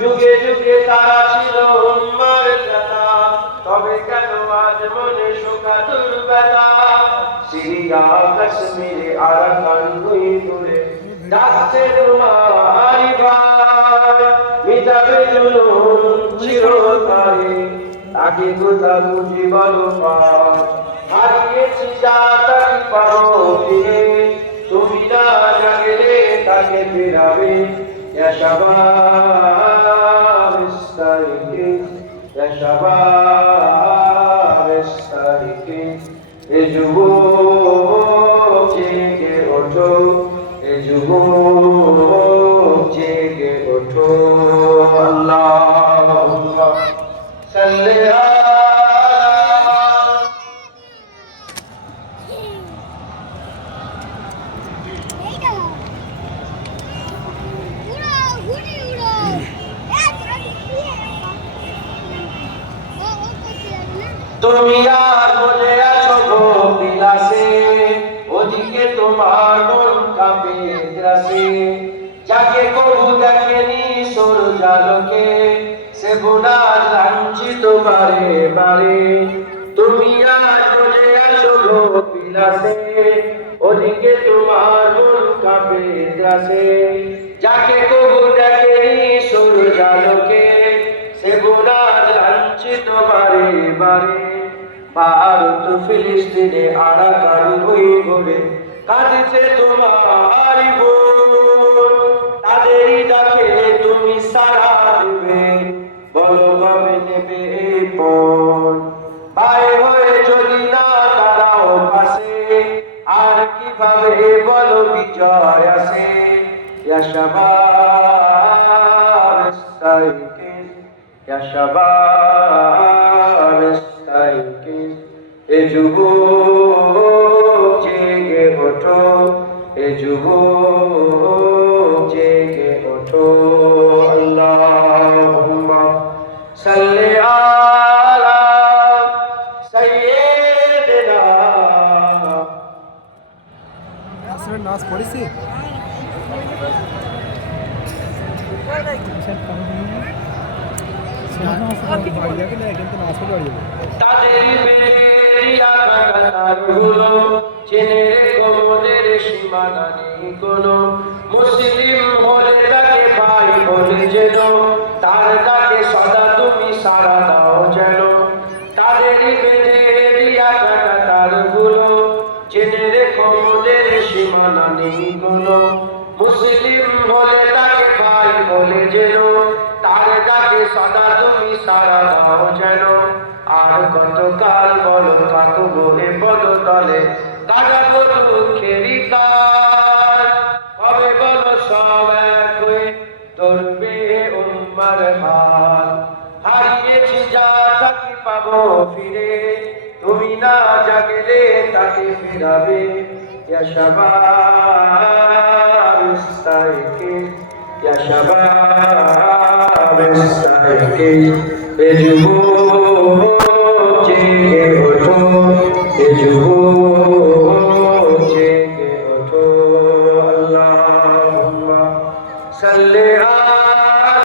যুগে যুগে তারা ছিল উম্মার জানা, তবে কেন আজ মনে শোকাতুর ব্যথা? সিরিয়া কাশ্মীরে আরাকান দুই দূরে ডাকছে তোমার ভাই, মিটাবে জুলুম চিরতরে, তাকে কোথা বুঝি বলো পার। হারিয়েছি যা তাকে পাবো ফিরে, তুমি না জাগলে তাকে ফেরাবে। يا شباب استيقظ يا شباب استيقظ এ যুবক জেগে ওঠো, এ যুবক জেগে ওঠো। আল্লাহুম্মা সাল্লি তুমি আর বলে আছো বিলাসে, ওদিকে তোমার মন কাঁপে ত্রাসে। যাকে কবু দেখেনি সূর্যালোকে, সে গুনাহ লাঞ্ছিত বারে বারে। তুমি আর বলে আছো বিলাসে, ওদিকে তোমার মন কাঁপে ত্রাসে। যাকে কবু দেখেনি সূর্যালোকে, সে গুনাহ লাঞ্ছিত বারে বারে। ভারত ফিলিস্তিনে আরাকান দুই ঘরে কাঁদছে তোমার বোন, তাদেরই ডাকে তুমি সাড়া দেবে, বলো কবে নেবে পণ। ভাই হয়ে যদি না দাঁড়াও পাশে, আর কিভাবে বলো বিজয় আসে। ইয়া শাবাব ইস্তাইকিজ ইয়া শাবাব ইস্তাইকিজ, এ যুবক জেগে ওঠো, এ যুবক জেগে ওঠো। আল্লাহুম্মা সাল্লি আলা সাইয়্যিদিনা। আসলে নাচ পড়েছি তাদের বেরিয়া কাতারগুলো চেনে কোমরের সীমানা নেই কোনো। মুসলিম হলে তাকে ভাই বলে যেন, তার তাকে সদা তুমি সাড়া দাও যেন। তাদের বেরিয়া কাতারগুলো চেনে কোমরের সীমানা নেই কোনো। মুসলিম হলে তাকে ভাই বলে যেন, তার ডাকে সদা তুমি সাড়া দাও যেন। আর কতকাল বলো থাকবো এ পদতলে, কাটাবো দুঃখেরই কাল। কবে বলো সব এক হয়ে ধরবে উম্মার হাল। হারিয়েছি যা তাকে পাবো ফিরে, তুমি না জাগলে তাকে ফেরাবে। ইয়া শাবাব ইস্তাইকিজ ইয়া শাবাব ইস্তাইকিজ, এ যুবক জেগে ওঠো, এ যুবক